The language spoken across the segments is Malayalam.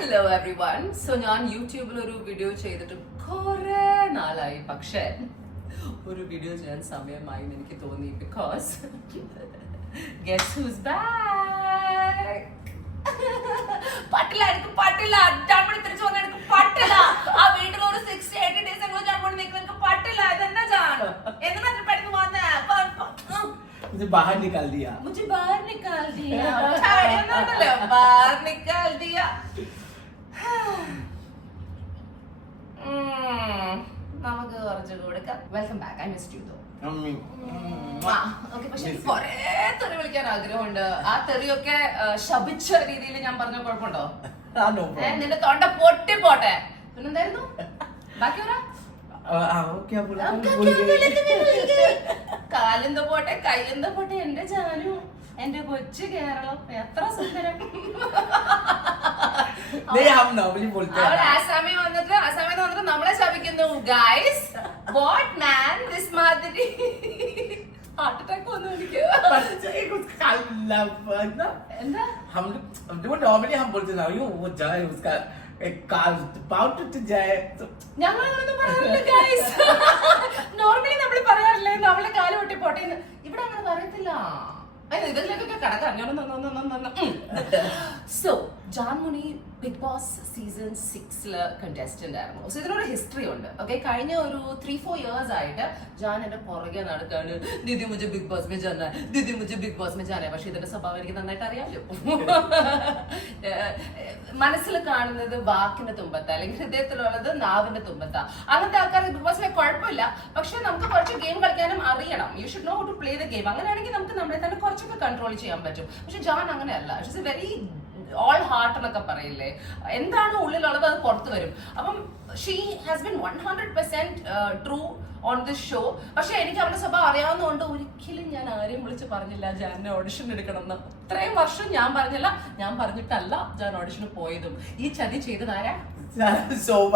Hello every one. സോ ഞാൻ യൂട്യൂബിൽ ഒരു വീഡിയോ ചെയ്തിട്ട് കുറെ നാളായി, പക്ഷേ ഒരു വീഡിയോ ചെയ്യാൻ സമയമായി എനിക്ക് തോന്നി. Because guess who's back. പട്ടില്ല, എനിക്ക് പട്ടില്ല. ജാൻമണി തിരിച്ചു വന്ന എനിക്ക് പട്ടില്ല. ആ വീട്ടിൽ ഒരു 60-80 days എങ്കിലും ജാൻമണി നിൽക്കുന്ന എനിക്ക് പട്ടില്ല. ഇതെന്നാ ജാൻ എന്തിനാ പഠിക്ക് വന്നേ? मुझे बाहर निकाल दिया. मुझे बाहर निकाल दिया. बाहर निकाल दिया. നമുക്ക് കുറച്ച് കൊടുക്കാം. Welcome back. I missed you though. Okay, പക്ഷെ എനിക്ക് കുറേ തെറി വിളിക്കാൻ ആഗ്രഹമുണ്ട്. ആ തെറിയൊക്കെ ശപിച്ച രീതിയിൽ ഞാൻ പറഞ്ഞ കുഴപ്പമുണ്ടോ? നിന്റെ തൊണ്ട പൊട്ടി പോട്ടെ. പിന്നെന്തായിരുന്നു ബാക്കി പറ. കാലെന്ത പോട്ടെ കൈയെന്ത പോട്ടെ എന്റെ ജാനു, എന്റെ കൊച്ചു കേരളം എത്ര സുന്ദരം. ആസാമി വന്നിട്ട് നമ്മളെ ശപിക്കുന്നു. ഗൈസ് വാട്ട് മാൻ ദിസ് മാതിരി ഹാർട്ട് അറ്റാക്ക് വന്നു എനിക്ക്. എന്താ नॉर्मली हम बोलते ना यो वो जाए उसका पाउट जाए. ഞങ്ങളൊന്നും പറയാറില്ല ഗൈസ്. നോർമലി നമ്മൾ പറയാറില്ലേ നമ്മളെ കാല് പൊട്ടി പോട്ടെ. ഇവിടെ അങ്ങനെ പറയത്തില്ല. ഇതിലേക്കൊക്കെ കടക്കാം. So Jaanmoni Bigg Boss season 6 contestant ആയിരുന്നു. സോ ഇതിനൊരു ഹിസ്റ്ററി ഉണ്ട്. ഓക്കെ, കഴിഞ്ഞ ഒരു 3-4 years ആയിട്ട് ജാൻ എന്റെ പുറകെ നടക്കാണ്. ദീദി മുझे ബിഗ് ബോസ് में जाना है, ദീദി മുझे ബിഗ് ബോസ് में जाना है. പക്ഷെ ഇതിന്റെ സ്വഭാവം എനിക്ക് നന്നായിട്ട് അറിയാമല്ലോ. മനസ്സിൽ കാണുന്നത് വാക്കിന്റെ തുമ്പത്താ, അല്ലെങ്കിൽ ഹൃദയത്തിലുള്ളത് നാവിന്റെ തുമ്പത്താ. അങ്ങനത്തെ ആൾക്കാർ ബിഗ് ബോസിലെ കുഴപ്പമില്ല. പക്ഷെ നമുക്ക് കുറച്ച് ഗെയിം കളിക്കാനും അറിയണം. You should know how to play the game. അങ്ങനെയാണെങ്കിൽ നമുക്ക് നമ്മളെ തന്നെ കുറച്ചൊക്കെ കൺട്രോൾ ചെയ്യാൻ പറ്റും. പക്ഷെ ജാൻ അങ്ങനെയല്ല. She's A very all heart എന്നൊക്കെ പറയില്ലേ, എന്താണ് ഉള്ളിലുള്ളത് അത് പുറത്തു വരും. അപ്പം she has been 100% true on this show. പക്ഷെ എനിക്ക് അവരുടെ സ്വഭാവം അറിയാവുന്നതുകൊണ്ട് ഒരിക്കലും ഞാൻ ആരെയും വിളിച്ച് പറഞ്ഞില്ല ജാനെ ഓഡിഷൻ എടുക്കണം എന്ന്. ഇത്രയും വർഷം ഞാൻ പറഞ്ഞില്ല, ഞാൻ പറഞ്ഞിട്ടല്ല ജാൻ ഓഡിഷന് പോയതും. ഈ ചതി ചെയ്തതാരാ? ശോഭ.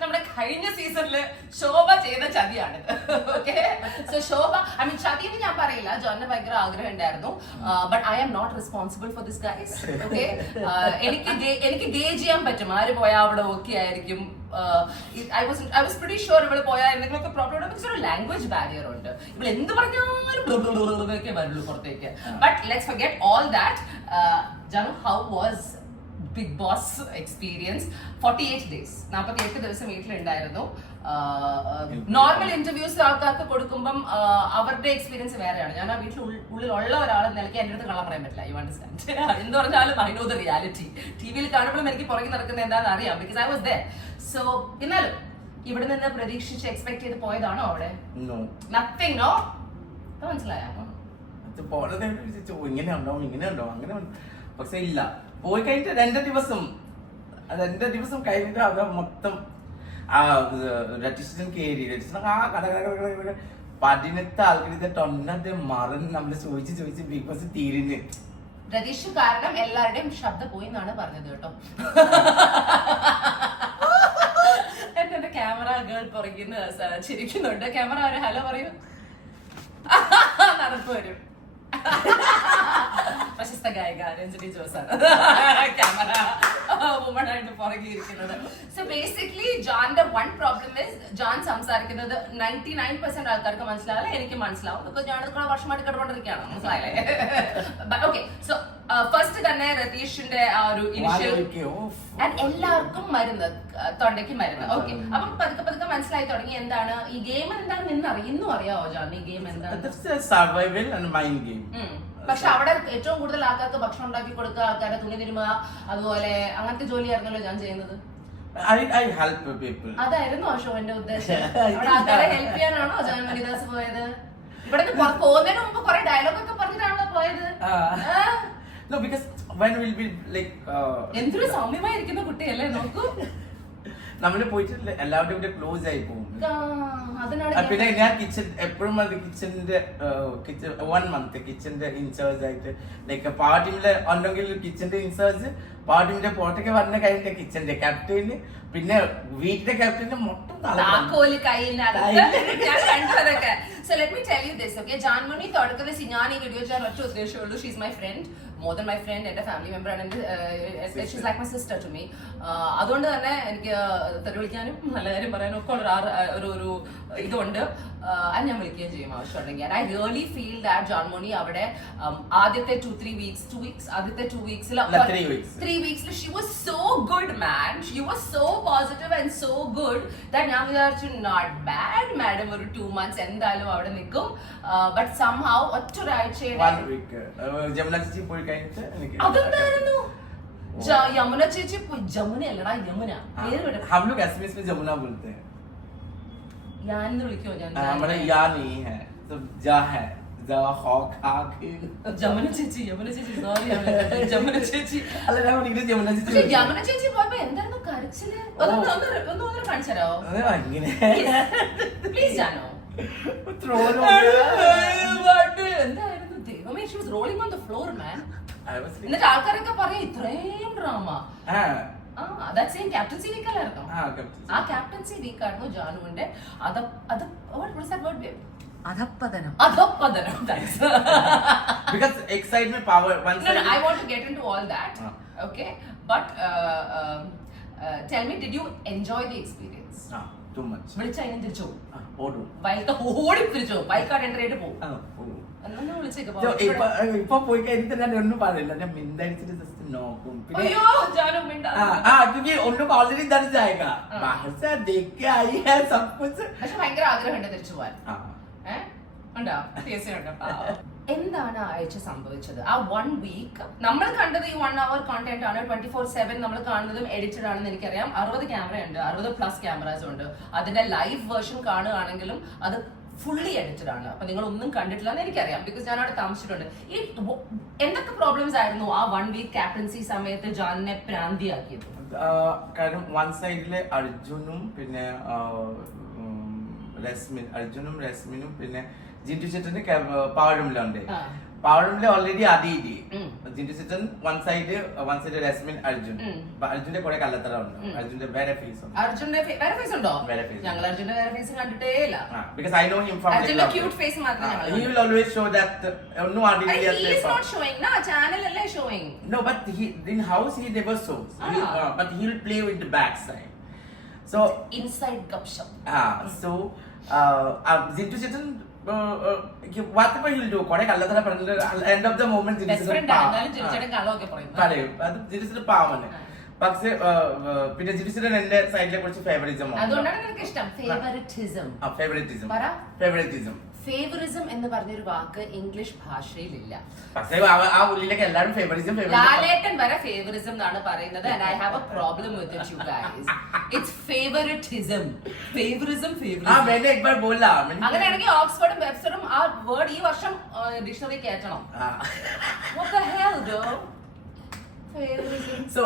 നമ്മുടെ കഴിഞ്ഞ സീസണില് ശോഭ ചെയ്ത ചതിയാണിത്. Okay, so Shobha I mean ചതി എന്ന് ഞാൻ പറയില്ല. ജോണിന് ഭയങ്കര ആഗ്രഹം ഉണ്ടായിരുന്നു. But I am not responsible for this guys. Okay, എനിക്ക് ഗേജ് ചെയ്യാൻ പറ്റും ആര് പോയാൽ അവിടെ ഓക്കെ ആയിരിക്കും. I was pretty sure ഇവിടെ പോയാൽ എന്തെങ്കിലുമൊക്കെ പ്രോബ്ലം ഉണ്ട്. പക്ഷെ ഒരു ലാംഗ്വേജ് ബാരിയർ ഉണ്ട്. ഇവിടെ എന്ത് പറഞ്ഞാലും ഒക്കെ വരുള്ളൂ പുറത്തേക്ക്. But let's forget all that. Janu, how was Bigg Boss experience? 48 days, 48 ദിവസം വീട്ടിലുണ്ടായിരുന്നു. നോർമൽ ഇന്റർവ്യൂസ് ആൾക്കാർക്ക് കൊടുക്കുമ്പം അവരുടെ എക്സ്പീരിയൻസ് വേറെയാണ്. ഞാൻ ആ വീട്ടിൽ ഉള്ളിലുള്ള ഒരാളെന്ന നിലയ്ക്ക് എൻ്റെ അടുത്ത് കള്ളം പറയാൻ പറ്റില്ല. You understand? എന്ന് പറഞ്ഞാലും ഐ നോ ദ റിയാലിറ്റി. ടിവിയിൽ കാണുമ്പോഴും എനിക്ക് പുറകെ നടക്കുന്നത് എന്താണെന്ന് അറിയാം, because I was there. So എന്നാലും ഇവിടെ നിന്ന് പ്രതീക്ഷിച്ച് എക്സ്പെക്ട് ചെയ്ത് പോയതാണോ അവിടെ? നത്തിങ്. നോ, മനസ്സിലായോ? ഇങ്ങനെ ഉണ്ടാവും ഇങ്ങനെ ഉണ്ടാവും അങ്ങനെ. പക്ഷെ ഇല്ല, പോയി കഴിഞ്ഞിട്ട് 2 ദിവസം കഴിഞ്ഞിട്ട് അവ മൊത്തം രജിസ്റ്റൻ കയറി. രജിസ്റ്റൻ ആ കട 18 ആൾക്കാർ തൊണ്ണത്തെ മറന്ന് നമ്മള് ചോദിച്ച് ബിഗ് ബോസ് തീരിഞ്ഞ്. രതീഷ് കാരണം എല്ലാവരുടെയും ശബ്ദം പോയി എന്നാണ് പറഞ്ഞത് കേട്ടോ. എന്റെ ക്യാമറ ഗേൾ പുറകിന്ന് ചിരിക്കുന്നുണ്ട്. ക്യാമറ ഒരു ഹലോ പറയൂ. നടപ്പ് വരും. പ്രശസ്ത ഗായിക രഞ്ജനി ജോസാണ് ക്യാമറ വുമൺ ആയിട്ട് പുറകിയിരിക്കുന്നത്. സോ ബേസിക്കലി ജോന്റെ വൺ പ്രോബ്ലം ഇസ് ജോൺ സംസാരിക്കുന്നത് 99% ആൾക്കാർക്ക് മനസ്സിലാവില്ല. എനിക്ക് മനസ്സിലാവും. ബിക്കോസ് ഞാൻ കുറെ വർഷമായിട്ട് കേട്ടുകൊണ്ടിരിക്കുകയാണ്. മനസ്സിലായില്ലേ? ഓക്കെ, സോ ഫസ്റ്റ് തന്നെ രതീഷിന്റെ ആ ഒരു ഇനിഷ്യൽ എല്ലാവർക്കും മരുന്ന്, തൊണ്ടയ്ക്ക് മരുന്ന്. ഓക്കെ, അപ്പം പതുക്കെ മനസ്സിലായി തുടങ്ങി എന്താണ് ഈ ഗെയിം എന്താണെന്ന് ഇന്നും അറിയാവോ ജോൺ? ഈ ഗെയിം എന്താണ്? Survival and mind game. പക്ഷെ അവിടെ ഏറ്റവും കൂടുതൽ ആൾക്കാർക്ക് ഭക്ഷണം ഉണ്ടാക്കി കൊടുക്കുക, ആൾക്കാരെ തുണി തിരുമുക, അതുപോലെ അങ്ങനത്തെ ജോലിയായിരുന്നല്ലോ ഞാൻ ചെയ്യുന്നത്. അതായിരുന്നു ഷോന്റെ ഉദ്ദേശം. അവിടെ ആൾക്കാരെ ഹെൽപ്പ് ചെയ്യാനാണോ ജോൺ മണിദാസ് പോയത്? ഇവിടെ പോകുന്നതിന് മുമ്പ് കുറെ ഡയലോഗ് ഒക്കെ പറഞ്ഞിട്ടാണല്ലോ പോയത്. No, because when will be like എന്തൊരു സൗമ്യമായിരിക്കുന്ന കുട്ടിയല്ലേ, നോക്കൂ. നമ്മള് പോയിട്ട് എല്ലാവരുടെയും കൂടെ ക്ലോസ് ആയി പോകും. പിന്നെ ഞാൻ കിച്ചൺ എപ്പോഴും അത് കിച്ചണിന്റെ 1 month കിച്ചണിന്റെ ഇൻചാർജ് ആയിട്ട് ലൈക്ക് പാർട്ടിയിലെ ഉണ്ടെങ്കിൽ കിച്ചണിന്റെ ഇൻചാർജ്, പാർട്ടിന്റെ പുറത്തേക്ക് വന്ന കഴിഞ്ഞ കിച്ചണിന്റെ ക്യാപ്റ്റന്, പിന്നെ വീട്ടിലെ ക്യാപ്റ്റന് മൊത്തം താക്കോല് കയ്യിനകത്ത് ഞാൻ കണ്ടതൊക്കെ. So let me tell you this, okay? Janmani തുടക്കത്തിൽ ഞാൻ ഈ വീഡിയോ ചെയ്യാൻ ഒറ്റ ഉദ്ദേശമുള്ളൂ. She's my friend, more than my friend, എന്റെ ഫാമിലി മെമ്പർ ആണ്. She's like my sister to me. അതുകൊണ്ട് തന്നെ എനിക്ക് തെറി വിളിക്കാനും നല്ല കാര്യം പറയാനും ഒക്കെ ഒരു ഇതുണ്ട്. അത് ഞാൻ വിളിക്കുകയും ചെയ്യും ആവശ്യമുണ്ടെങ്കിൽ. And I really feel that Janmani അവിടെ ആദ്യത്തെ 2 weeks ആദ്യത്തെ 2 weeks 3 weeks she was so good, man. She was so positive and so good that ഞാൻ വിചാരിച്ചു not bad madam, ഒരു 2 months എന്തായാലും അവിടെ നിൽക്കും. But somehow ഒറ്റൊരാഴ്ചയുടെ അതെന്തായിരുന്നു യമുന ചേച്ചി ജമുന അല്ലടാ യമുന പേര് ഞാൻ വിളിക്കോ ഞാൻ ജമുന ചേച്ചി ജമുന ചേച്ചി പോയപ്പോ എന്തായിരുന്നു കരച്ചില് ഒന്ന് കാണിച്ചോ പ്ലീസ് ജാനോ എന്തായിരുന്നു ദൈവമേ she was rolling on the floor, man. എന്നിട്ട് ആൾക്കാരൊക്കെ പറയാ ഇത്രയും drama that same captaincy week അല്ലായിരുന്നോ? ആ captaincy week ആയിരുന്നു ജാനുവിന്റെ what was that word, babe? അധപ്പതനം. Thanks. Because excitement power once no I want to get into all that. Okay, but tell me, did you enjoy the experience? too much. വിളിച്ചാ ഇങ്ങനെ തിരിച്ചു ഓടും ഓടി തിരിച്ചു ബൈക്കാട് എൻ്റർ ചെയ്ത് പോകും. ഇപ്പൊ പോയി കഴിഞ്ഞിട്ട് ഞാൻ ഒന്നും പറയില്ല, ഞാൻ മിണ്ടടിച്ചിട്ട് ജസ്റ്റ് നോക്കും. ഒന്നും ഓൾറെഡി ഇതാണ് ജായക പക്ഷെ ഭയങ്കര ആഗ്രഹമുണ്ട് തിരിച്ചു പോവാൻ. എന്താണ് ആഴ്ച സംഭവിച്ചത്? ആ 1 week നമ്മൾ കണ്ടത് ഈ 1 hour കോണ്ടന്റ് ആണ്. 24/7 നമ്മൾ കാണുന്നതും എഡിറ്റഡ് ആണെന്ന് എനിക്കറിയാം. 60 ക്യാമറ ഉണ്ട്, 60+ ക്യാമറാസ് ഉണ്ട്. അതിന്റെ ലൈവ് വേർഷൻ കാണുകയാണെങ്കിലും അത് ഫുള്ളി എഡിറ്റഡ് ആണ്. അപ്പൊ നിങ്ങൾ ഒന്നും കണ്ടിട്ടില്ല എന്ന് എനിക്കറിയാം, ബിക്കോസ് ഞാൻ അവിടെ താമസിച്ചിട്ടുണ്ട്. ഈ എന്തൊക്കെ പ്രോബ്ലംസ് ആയിരുന്നു ആ 1 week ക്യാപ്റ്റൻസി സമയത്ത് ജാനിനെ പ്രാന്തിയാക്കിയത്? കാരണം വൺ സൈഡില് അർജുനും പിന്നെ രശ്മിനും പിന്നെ ജിന്റു ചേട്ടന് പവർ റൂമിലുണ്ട്. പവർ റൂമിൽ ഓൾറെഡി അടിയിടി ജിന്റു ചേട്ടൻ വൺ സൈഡ് രശ്മിൻ അർജുൻ. അർജുന്റെ കുറെ കള്ളത്തറ ഉണ്ട്. അർജുന്റെ വേറെ ഫേസ് ഉണ്ട്. അർജുന്റെ വേറെ ഫേസ് ഉണ്ടോ? ഞങ്ങൾ അർജുന്റെ വേറെ ഫേസ് കണ്ടിട്ടേ ഇല്ല. Because I know him from അർജുന്റെ ക്യൂട്ട് ഫേസ് മാത്രമേ ഞങ്ങൾ. He will always show that ഒന്നും അടിയില്ല. He is not showing na channel അല്ലേ showing. No, but in house he never shows. But he will play with the back side. So inside gupshup. So ജിന്റു ചേട്ടൻ whatever he'll do കൊറേ കള്ളത്തറ പറഞ്ഞിട്ട് end of the moment പറയും. അത് ജിന്റു പാവമാണ്. പക്ഷെ പിന്നെ ജിന്റു എന്റെ സൈഡിലെ കുറച്ച് ഫേവറിസം ഫേവറിസം എന്ന് പറഞ്ഞൊരു വാക്ക് ഇംഗ്ലീഷ് ഭാഷയിലില്ല. പക്ഷേ ആ ഉള്ളിലേക്ക് എല്ലാവരും ഫേവറിസം ലാലേട്ടൻ വരെ ഫേവറിസം എന്നാണ് പറയുന്നത്. and I have a problem with it, you guys. It's favoritism. Favouritism അങ്ങനെയാണെങ്കിൽ ഓക്സ്ഫോർഡും വെബ്സ്റ്ററും ആ വേർഡ് ഈ വർഷം ഡിക്ഷണറി കയറ്റണം. What the hell, though? So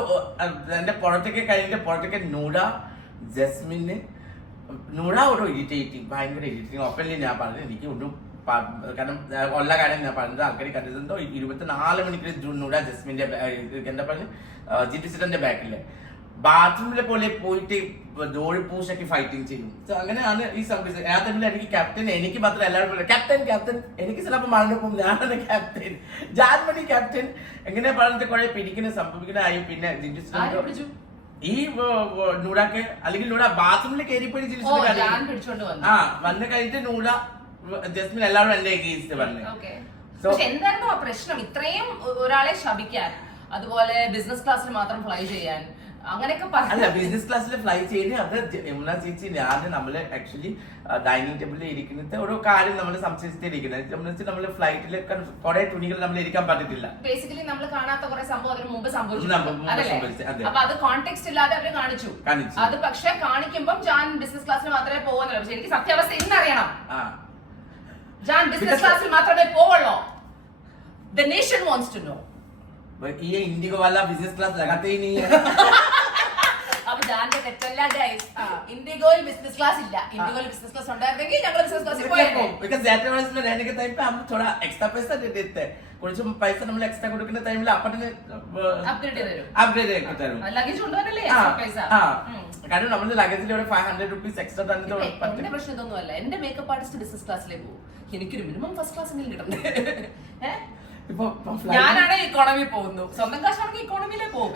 എന്റെ പുറത്തേക്ക് കഴിഞ്ഞ പുറത്തേക്ക് നൂഡ ജസ്മിന് നൂഡ ഒരു ഇറിറ്റേറ്റിംഗ്, ഭയങ്കര ഇറിറ്റേറ്റിംഗ്. ഓപ്പൺലി ഞാൻ പറഞ്ഞത് എനിക്ക് ഒരു കാരണം ഉള്ള കാര്യം ഞാൻ പറഞ്ഞത് ആൾക്കാർ കണ്ടിട്ടുണ്ടോ 24 മണിക്കൂർ നൂഡ ജസ്മിന്റെ എന്താ പറഞ്ഞ ജിന്റു ചേട്ടന്റെ ബാക്കില് ബാത്റൂമിലെ പോലെ പോയിട്ട് ഡോറി പൂശൊക്കെ ഫൈറ്റിംഗ് ചെയ്യും. അങ്ങനെയാണ് ഈ സംഭവിച്ചത്. ആ തമ്മിൽ എനിക്ക് ക്യാപ്റ്റൻ, എനിക്ക് മാത്രം എല്ലാവരും ക്യാപ്റ്റൻ എനിക്ക് ചിലപ്പോൾ മറന്നു പോകും ഞാനാണ് ക്യാപ്റ്റൻ, ജാൻമണി ക്യാപ്റ്റൻ എങ്ങനെ പറഞ്ഞിട്ട് കുറെ പിടിക്കുന്ന സംഭവിക്കുന്നതായി. പിന്നെ ജിന്റു ഈ നൂഡാക്ക് അല്ലെങ്കിൽ നൂഡ ബാത്റൂമിൽ കയറിപ്പോയി വന്ന് കഴിഞ്ഞിട്ട് നൂഡ ജസ്മിൻ എല്ലാവരും എന്റെ എഗെയിൻസ്റ്റ് പറഞ്ഞു. എന്തായിരുന്നു ആ പ്രശ്നം? ഇത്രയും ഒരാളെ ശപിക്കാൻ, അതുപോലെ ബിസിനസ് ക്ലാസ്സിൽ മാത്രം ഫ്ലൈ ചെയ്യാൻ, അങ്ങനെയൊക്കെ അല്ല ബിസിനസ് ക്ലാസ്സിൽ ഫ്ലൈ ചെയ്യുന്നത് അത് യമുന ചേച്ചി ഞാൻ നമ്മള് ആക്ച്വലി ഡൈനിങ് ടേബിളിൽ ഇരിക്കുന്നത് ഓരോ കാര്യം നമ്മൾ സംശയിച്ചിരിക്കുന്നത്. നമ്മള് ഫ്ലൈറ്റിൽ കുറെ തുണികൾ നമ്മൾ ഇരിക്കാൻ പറ്റത്തില്ല. ബേസിക്കലി നമ്മൾ കാണാത്ത കുറെ സംഭവം അതിന് മുമ്പ് സംഭവിച്ചു. അപ്പൊ അത് കോണ്ടെക്സ്റ്റ് ഇല്ലാതെ അവര് കാണിച്ചു. അത് പക്ഷെ കാണിക്കുമ്പോൾ ജാൻ ബിസിനസ് ക്ലാസ്സിൽ മാത്രമേ പോകുന്നുള്ളൂ. പക്ഷെ എനിക്ക് സത്യാവസ്ഥ ഇന്നറിയണം. ജാൻ ബിസിനസ് ക്ലാസ്സിൽ മാത്രമേ പോവുള്ളൂ. The nation wants to know. ये इंडिगो वाला बिजनेस क्लास लगाते ही नहीं है. अब जानते തെറ്റല്ല ഗൈസ്. इंडिगोയിൽ बिजनेस क्लास ഇല്ല. इंडिगोയിൽ बिजनेस क्लास ഉണ്ടായിരുന്നെങ്കിൽ ഞങ്ങൾ बिजनेस क्लाസിൽ പോയേനെ. because that was में रहने के टाइम पे हम थोड़ा एक्स्ट्रा पैसा दे देते हैं. കുറച്ച് പൈസ നമ്മൾ എക്സ്ട്രാ കൊടുക്കുന്ന ടൈമിൽ അപ്പത്തിന് അപ്ഗ്രേഡ് തരും. ലഗേജ് കൊണ്ടുവരല്ലേ എക്സ്ട്രാ പൈസ. കാരണം നമ്മുടെ ലഗേജിൽ ഒരു 500 rupees എക്സ്ട്രാ തന്നെ. എന്റെ പ്രശ്നം ഇതൊന്നും അല്ല. എന്റെ മേക്കപ്പ് ആർട്ടിസ്റ്റ് ബിസിനസ് ക്ലാസ്സിലേക്ക് പോകും. എനിക്കൊരു മിനിമം ഫസ്റ്റ് ക്ലാസ് എങ്കിലും കിട്ടണ്ടേ? ഇപ്പൊ ഞാനാണ് ഇക്കോണമി പോകുന്നു, സ്വന്തം കാശാണെങ്കിൽ ഇക്കോണമിയിലേ പോകും.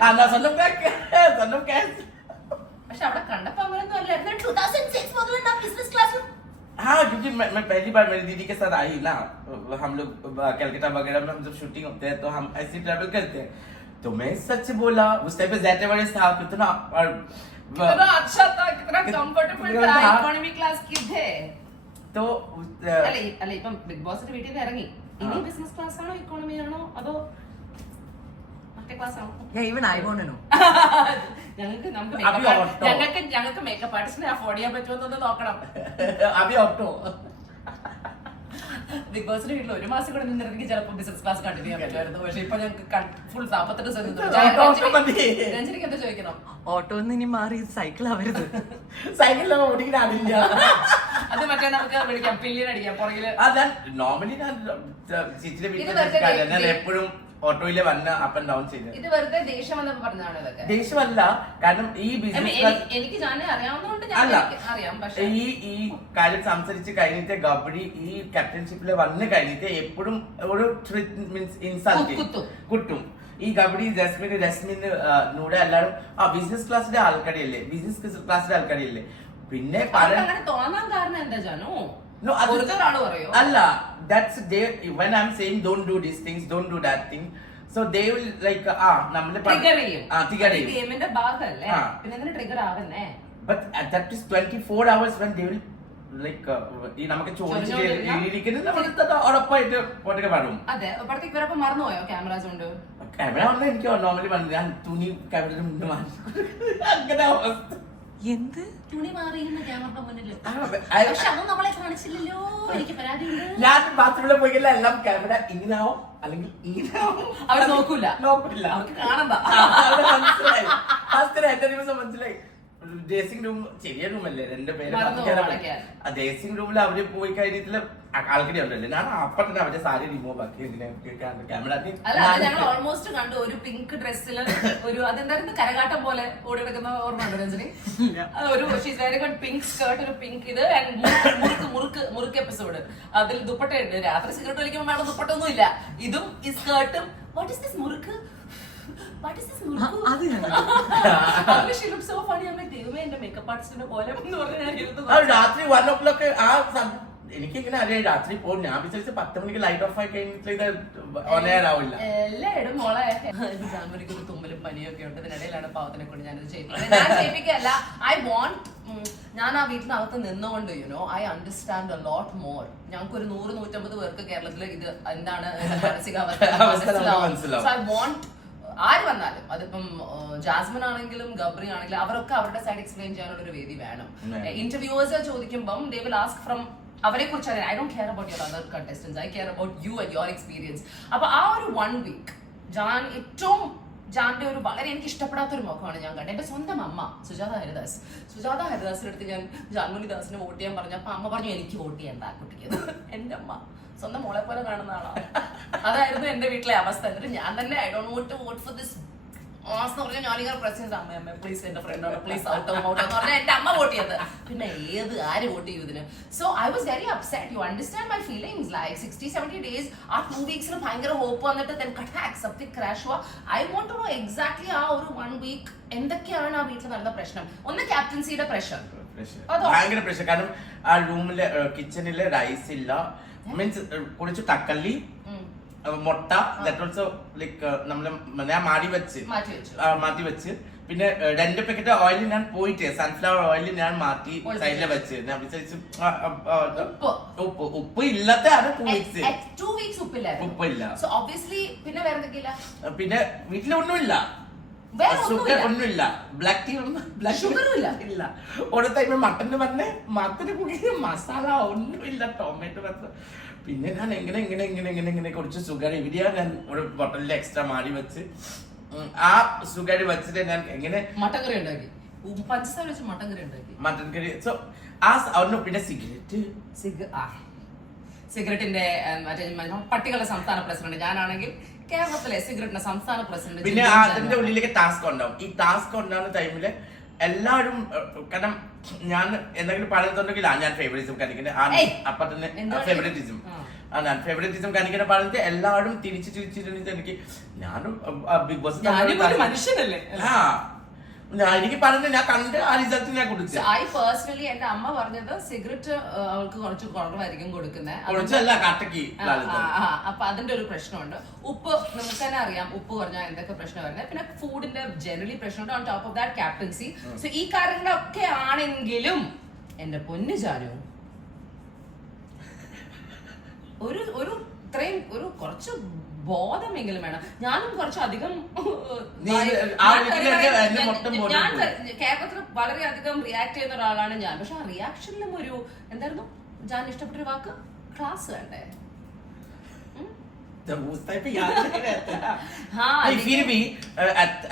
പക്ഷെ അവിടെ കണ്ടപ്പോ അങ്ങനെയൊന്നും അല്ലായിരുന്നു. 2006 മുതൽ ബിസിനസ് ക്ലാസ്. हाँ, क्योंकि मैं पहली बार मेरी दीदी के साथ आई ना, हम लोग कलकत्ता वगैरह में हम जब शूटिंग होते हैं तो हम ऐसे ट्रैवल करते हैं, तो मैं सच बोला उस टाइम पे ज़ेड एवरेस्ट था कितना, और कितना अच्छा था, कितना कंफर्टेबल था, इकोनॉमी क्लास की थे. तो അല്ല ഇപ്പം ബിഗ് ബോസിന്റെ വീട്ടിൽ നിന്ന് ഇറങ്ങി, ഇനി ബിസിനസ് ക്ലാസ് ആണോ ഇക്കോണമി ആണോ അതോ മറ്റേ ക്ലാസ് ആണോ? Even I want to know. ഞങ്ങൾക്ക് മേക്കപ്പ് ആർട്ടിസ്റ്റിനെ അഫോർഡ് ചെയ്യാൻ പറ്റുമെന്നൊന്ന് നോക്കണം. अभी ऑक्टो ബിഗ് ബോസിന്റെ വീട്ടിൽ ഒരു മാസം കൂടെ നിന്നിരുന്നെങ്കിൽ ചിലപ്പോൾ ബിസിനസ് ക്ലാസ് കണ്ടിന്യൂ ചെയ്യാൻ പറ്റുമായിരുന്നു. പക്ഷെ ഇപ്പൊ ഞങ്ങൾക്ക് ഫുൾ 48 രഞ്ജനിക്ക് എന്താ ചോദിക്കണം? ഓട്ടോ ഇനി മാറി സൈക്കിൾ ആവരുത്. സൈക്കിൾ ഓടിക്കാനില്ല. അത് മറ്റേ നമുക്ക് വിളിക്കാം, പില്ലിയൻ അടിക്കാം പുറകില്. നോർമലി ഞാൻ ചേച്ചിയുടെ വീട്ടിൽ എപ്പോഴും ഓട്ടോയിലെ വന്ന് അപ്പ് ആൻഡ് ഡൗൺ ചെയ്ത്. ഇത് വെറുതെ ദേഷ്യം വന്നപ്പോ പറഞ്ഞതാണ് ഇതൊക്കെ? ദേഷ്യമല്ല, കാരണം ഈ ബിസിനസ് എനിക്ക് ജാനെ അറിയാവുന്നതുകൊണ്ട് ഞാൻ അറിയാം. പക്ഷേ ഈ കാര്യം സംസാരിച്ച് കഴിഞ്ഞിട്ട് ഗബ്രി ഈ ക്യാപ്റ്റൻഷിപ്പിൽ വന്ന് കഴിഞ്ഞിട്ട് എപ്പോഴും ഒരു മീൻസ് ഇൻസൾട്ട് കുട്ടും. ഈ ഗബ്രി രശ്മിൻ നൂടെ എല്ലാരും ബിസിനസ് ക്ലാസ്സിന്റെ ആൾക്കാരിയല്ലേ, ബിസിനസ് ക്ലാസ്സിന്റെ ആൾക്കാരിയല്ലേ. പിന്നെ തോന്നാൻ കാരണം എന്താ ജാനോ? No, Allah, that's there. When I'm saying don't do these things, don't do that thing, so they will like namle trigger ചെയ്യും. Trigger ചെയ്യും. ഗെയിമിന്റെ ഭാഗമല്ലേ, പിന്നെ എന്തിനാ ട്രിഗർ ആവുന്നേ? But that is 24 hours when they will like ഈ നമുക്ക് ചോദിച്ചിരിക്കുന്നത് നമ്മൾ ഉറപ്പായിട്ട് പോട്ടൊക്കെ പാടും. അതെ, അപ്പോഴത്തേക്ക് ഇവരപ്പം മറന്നുപോയോ ക്യാമറാസ് കൊണ്ട്? ക്യാമറ വന്നാൽ എനിക്ക് നോർമലി പറഞ്ഞു ഞാൻ തുണി ക്യാമറയുടെ മുന്നിൽ മാറി അങ്ങനെ അവസ്ഥ. എന്ത് തുണി മാറിയിരുന്ന ക്യാമറയുടെ മുന്നിൽ? പക്ഷെ അത് നമ്മളെ കാണിച്ചില്ലല്ലോ, എനിക്ക് പരാതിയുണ്ട്. ഞാൻ ബാത്റൂമിൽ പോയില്ല, എല്ലാം ക്യാമറ ഇങ്ങനാവും അല്ലെങ്കിൽ ഇങ്ങനാവും. അവർ നോക്കില്ല, അവർക്ക് കാണണ്ട. മനസ്സിലായി, ഫസ്റ്റ് എന്റെ ദിവസം മനസ്സിലായി. ഡ്രസ്സിംഗ് റൂം ചെറിയ റൂമല്ലേ, 2 പേര് ഡ്രസ്സിംഗ് റൂമിൽ അവര് പോയി കഴിഞ്ഞിട്ടുള്ള ആൾക്കാരെ ഉണ്ടല്ലേ, ഞാൻ അപ്പൊ തന്നെ അവരുടെ സാരി റിമൂവ് ആക്കി ക്യാമറ. ഞങ്ങൾ ഓൾമോസ്റ്റ് കണ്ടു ഒരു പിങ്ക് ഡ്രസ്സിൽ ഒരു അതെന്തായിരുന്നു കരകാട്ടം പോലെ ഓടി കിടക്കുന്ന ഓർമ്മ രഞ്ജനി? ഒരു പിങ്ക് സ്കേർട്ട്, ഒരു പിങ്ക് ഇത്, മുറുക്ക് എപ്പിസോഡ്. അതിൽ ദുപ്പട്ടയുണ്ട്. രാത്രി സിഗരറ്റ് വലിക്കുമ്പോൾ വേണം ദുപ്പട്ടൊന്നും ഇല്ല. ഇതും ഈ സ്കേർട്ടും. വാട്ട് ഇസ് ദിസ് മുറുക്ക്? രാത്രി 1 o'clock എനിക്കിങ്ങനെ അറിയാം രാത്രി പോകും. ഞാൻ വിചാരിച്ച 10 മണിക്ക് ലൈറ്റ് ഓഫ് ആയി കഴിഞ്ഞിട്ട് ഇത് ഓണാവില്ല. എല്ലായിടും മോളെ ജാൻവരിക്ക് ഒരു തുമ്മലും പനിയൊക്കെ ഉണ്ട്. ഇതിനിടയിലാണ് പാവത്തിനെ കൊണ്ട് ഞാനിത് ചെയ്യിപ്പിക്കല്ല. ഐ വോണ്ട്, ഞാൻ ആ വീട്ടിനകത്ത് നിന്നുകൊണ്ട് I understand a lot more. ഞങ്ങൾക്ക് ഒരു 100-150 പേർക്ക് കേരളത്തിൽ ഇത് എന്താണ് മാനസികാവസ്ഥ. ഐ വോണ്ട് ആര് വന്നാലും, അതിപ്പം ജാസ്മിൻ ആണെങ്കിലും ഗബ്രി ആണെങ്കിലും അവരൊക്കെ അവരുടെ സൈഡ് എക്സ്പ്ലെയിൻ ചെയ്യാനുള്ള ഒരു വേദി വേണം. ഇന്റർവ്യൂവേഴ്സ് ചോദിക്കുമ്പം ദേ വിൽ ആസ്ക് ഫ്രം അവരെ കുറിച്ച് അറിയാം. I don't care about your other contestants, eye care about you and your experience. അപ്പൊ ആ ഒരു 1 week ജാന്റെ ഒരു വളരെ എനിക്ക് ഇഷ്ടപ്പെടാത്തൊരു മുഖമാണ് ഞാൻ കണ്ടത്. എന്റെ സ്വന്തം അമ്മ സുജാത ഹരിദാസിന്റെ അടുത്ത് ഞാൻ ജാൻമണി ദാസിനെ വോട്ട് ചെയ്യാൻ പറഞ്ഞു. അപ്പൊ അമ്മ പറഞ്ഞു എനിക്ക് വോട്ട് ചെയ്യണ്ട ആ കുട്ടിക്ക്. എന്റെ അമ്മ സ്വന്തം മോളെ പോലെ കാണുന്ന ആളാണ്. അതായിരുന്നു എന്റെ വീട്ടിലെ അവസ്ഥ. എന്നിട്ട് ഞാൻ തന്നെ I don't want to vote for this എന്ന് പറഞ്ഞാൽ ഞാനിങ്ങനെ പ്രശ്നം അമ്മ പ്ലീസ് എന്റെ ഫ്രണ്ടാണ് പ്ലീസ് ഔട്ട് എന്ന് പറഞ്ഞാൽ എന്റെ അമ്മ വോട്ട് ചെയ്തത്. പിന്നെ ആര് വോട്ട് ചെയ്യും ഇതിന്? So I was very upset. You understand my feelings. Like 60-70 days ആ 2 weeks ഭയങ്കര ഹോപ്പ് വന്നിട്ട് I want to know exactly ആ ഒരു 1 week എന്തൊക്കെയാണ് ആ വീട്ടിൽ നടന്ന പ്രശ്നം. ഒന്ന് ക്യാപ്റ്റൻസിയുടെ പ്രഷർ, ഭയങ്കര പ്രഷർ. കാരണം ആ റൂമിലെ കിച്ചണില് റൈസ് ഇല്ല, മീൻസ് കുറച്ച് തക്കള്ളി, മുട്ട, ദാറ്റ് ഓൾസോ ലൈക്ക് നമ്മള് ഞാൻ മാറ്റി വെച്ച് പിന്നെ 2 പാക്കറ്റ് ഓയിൽ ഞാൻ പോയിട്ട് സൺഫ്ലവർ ഓയിൽ ഞാൻ മാറ്റി സൈഡിൽ വെച്ച് ഞാൻ വിചാരിച്ചു ഉപ്പ് ഇല്ലാത്ത 2 weeks ഉപ്പില്ല. പിന്നെ വീട്ടിൽ ഒന്നുമില്ല, ഒന്നുമില്ല, ബ്ലാക്ക് ടീ ഇല്ല. ഒരു ടൈം മട്ടന് പറഞ്ഞേ മട്ടന് കുക്കിങ് മസാല ഒന്നുമില്ല, ടൊമാറ്റോ മാത്രം. പിന്നെ ഞാൻ എങ്ങനെ കുറച്ച് സുഗർ ഇവിടെയാ ഞാൻ ഒരു ബോട്ടലിൽ എക്സ്ട്രാ മാറി വെച്ച് ആ സുഗർ വെച്ചിട്ട് ഞാൻ എങ്ങനെ മട്ടൻ കറി ഉണ്ടാക്കി, പഞ്ചസാര വെച്ച് മട്ടൻ കറി. സോ ആ പിന്നെ സിഗരറ്റിന്റെ പട്ടികളുടെ സംസ്ഥാന പ്രസിഡന്റ് ഞാനാണെങ്കിൽ കേരളത്തിലെ സിഗരറ്റിന്റെ സംസ്ഥാന പ്രസിഡന്റ്. പിന്നെ അതിന്റെ ഉള്ളിലേക്ക് ടാസ്ക് ഉണ്ടാവും. ഈ ടാസ്ക് ഉണ്ടാകുന്ന ടൈമില് എല്ലാവരും കാരണം ഞാൻ എന്തെങ്കിലും പറയുന്നുണ്ടെങ്കിൽ ഞാൻ ഫേവറിറ്റിസം കാണിക്കുന്നത് അപ്പൊ തന്നെ ഫേവറിറ്റിസം ഞാൻ ഫേവറിറ്റിസം കാണിക്കുന്ന പറഞ്ഞിട്ട് എല്ലാവരും തിരിച്ചിട്ട് എനിക്ക് ഞാനും ബിഗ് ബോസ് മനുഷ്യനല്ലേ എനിക്ക് പറഞ്ഞത് ഞാൻ കണ്ട് ആ റിസൾട്ട് ഞാൻ കുടിച്ചു. ഐ പേഴ്സണലി എന്റെ അമ്മ പറഞ്ഞത് സിഗരറ്റ് അവൾക്ക് കുറച്ച് കുറവായിരിക്കും കൊടുക്കുന്നത്, അപ്പൊ അതിന്റെ ഒരു പ്രശ്നമുണ്ട്. ഉപ്പ് നമുക്ക് തന്നെ അറിയാം, ഉപ്പ് കുറഞ്ഞാൽ എന്തൊക്കെ പ്രശ്നം വരുന്നത്. പിന്നെ ഫുഡിന്റെ ജനറലി പ്രശ്നമുണ്ട്. On top of that captaincy. So ഈ കാര്യങ്ങളൊക്കെ ആണെങ്കിലും എന്റെ പൊന്നു ജാനു ഒരു ഇത്രയും ഒരു കുറച്ച് ബോധമെങ്കിലും വേണം. ഞാനും കുറച്ചധികം ഞാൻ കേരളത്തിൽ വളരെയധികം റിയാക്ട് ചെയ്യുന്ന ഒരാളാണ് ഞാൻ. പക്ഷെ ആ റിയാക്ഷനിലും ഒരു എന്തായിരുന്നു ഞാൻ ഇഷ്ടപ്പെട്ട ഒരു വാക്ക്, ക്ലാസ് വേണ്ടേ?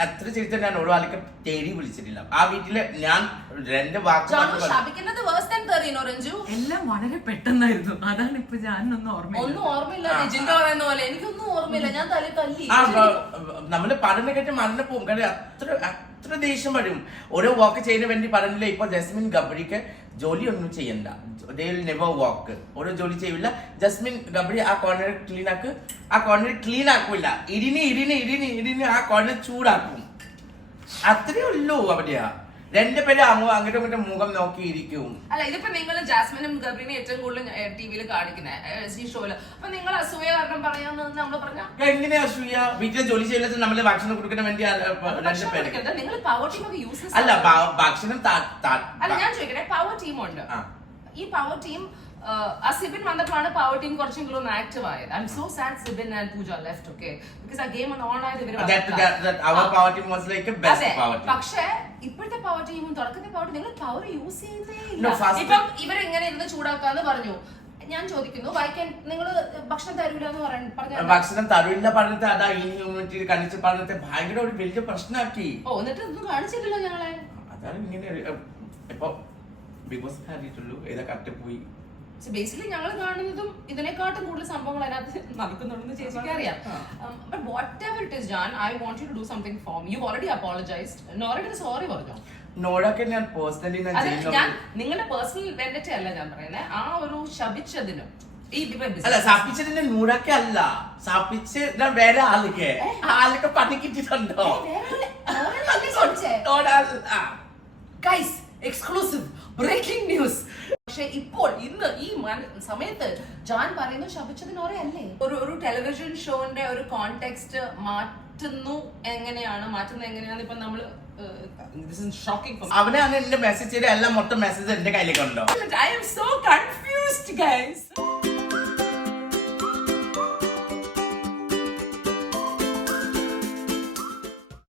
അത്ര ചിരിച്ച ഞാൻ ഒരാൾക്ക് തേടി വിളിച്ചിട്ടില്ല. ആ വീട്ടില് ഞാൻ 2 വാക്ക് എല്ലാം വളരെ പെട്ടെന്നായിരുന്നു. അതാണ് ഇപ്പൊ ഞാനൊന്നും ഓർമ്മയില്ല. രജിന്റെ പറയുന്ന പോലെ എനിക്കൊന്നും ഓർമ്മയില്ല. ഞാൻ തല്ലി നമ്മള് പഠനം കേട്ട് മറന്നു പോകും. കാരണം അത്ര ദേഷ്യം വരും. ഓരോ വാക്ക് ചെയ്യുന്ന വേണ്ടി പറഞ്ഞില്ല. ഇപ്പൊ ജസ്മിൻ ഗബ്രിക്ക് ജോലി ഒന്നും ചെയ്യണ്ട, നെവർ വാക്ക്, ഓരോ ജോലി ചെയ്യില്ല. ജസ്മിൻ ഗബ്രി ആ കോർണർ ക്ലീൻ ആക്കൂല, ഇരിന് ആ കോർണർ ചൂടാക്കും. അത്രേ ഉള്ളൂ. അവിടെയാ 2 പേര് അങ്ങോട്ടും ഇങ്ങോട്ടും മുഖം നോക്കിയിരിക്കും. അല്ല, ഇതിപ്പോ നിങ്ങൾ ജാസ്മിനും ഗബ്രിനെ ഏറ്റവും കൂടുതൽ ടിവിയിൽ കാണിക്കുന്നത് ഈ ഷോയില്. അപ്പൊ നിങ്ങൾ അസൂയ കാരണം പറയാന്ന് നമ്മള് പറഞ്ഞ എങ്ങനെയാ അസൂയ? വീട്ടിലെ ജോലി ചെയ്യില്ല, നമ്മള് ഭക്ഷണം കൊടുക്കാൻ വേണ്ടി 2 പേര്. നിങ്ങൾ പവർ ടീം ഒക്കെ യൂസ് അല്ല, ഭക്ഷണം അല്ല ഞാൻ ചോദിക്കട്ടെ, പവർ ടീം ഉണ്ട്. ഈ പവർ ടീം സിബിൻ വന്നപ്പോഴാണ് പവർ ടീം കുറച്ചെങ്കിലും ഒന്ന് ആക്റ്റീവ് ആയത്. I am so sad Sibin and Pooja left. Okay, because ആ ഗെയിം ഓൺ ആയത് പക്ഷേ ഇപ്പോഴത്തെ പവർ ടീമും തുടക്കത്തെ പവർ നിങ്ങൾ പവർ യൂസ് ചെയ്യുന്നേ ഇല്ല. ഇപ്പം ഇവരെങ്ങനെ ഇരുന്ന് ചൂടാക്കാന്ന് പറഞ്ഞു. ഞാൻ ചോദിക്കുന്നു, വായിക്കാൻ നിങ്ങൾ ഭക്ഷണം തരൂല എന്ന് പറഞ്ഞു. ഭക്ഷണം തരൂല്ല പറഞ്ഞിട്ട് അതാ ഇൻഹ്യൂമിനിറ്റി കാണിച്ച് പറഞ്ഞിട്ട് ഭയങ്കര ഒരു വലിയ പ്രശ്നമാക്കി. എന്നിട്ട് ഒന്നും കാണിച്ചില്ലല്ലോ ഞങ്ങളെ. അതാണ് ഇങ്ങനെ ഇപ്പൊ ബിഗ് ബോസ് കണ്ടിട്ടുള്ളൂ, ഏതാ കട്ടിപ്പോയി. ബേസിക്കലി ഞങ്ങൾ കാണുന്നതും ഇതിനെക്കാട്ടും കൂടുതൽ സംഭവങ്ങൾ അതിനകത്ത് നടക്കുന്നുണ്ടെന്ന് ചേച്ചിക്ക് അറിയാം. But whatever it is Jan, I want you to do something for me. You already apologised. നോറയുടെ സോറി പറഞ്ഞോ? നോടൊക്കെ ഞാൻ പേഴ്സണലി ഞാൻ നിങ്ങളുടെ പേഴ്സണൽ വെൻഡറ്റ അല്ല ഞാൻ പറയുന്നത്, ആ ഒരു ശപിച്ചതിനും അല്ല, സാപ്പിച്ചതിന്റെ നൂറൊക്കെ അല്ല, സാപ്പിച്ച് വേറെ ആൾക്ക് പണി കിട്ടിയിട്ടുണ്ടോ? Exclusive breaking news. പക്ഷെ ഇപ്പോൾ ഇന്ന് ഈ സമയത്ത് ജാൻ പറയുന്നു ശപിച്ചതിന് അല്ലേ. ഒരു ടെലിവിഷൻ ഷോന്റെ ഒരു കോണ്ടെക്സ്റ്റ് മാറ്റുന്നത് എങ്ങനെയാണ് ഇപ്പൊ നമ്മള് അവനാണ് എന്റെ മെസ്സേജ് എല്ലാം മൊത്തം മെസ്സേജ് എന്റെ കയ്യിലേക്കുണ്ടോ? I am so confused, guys.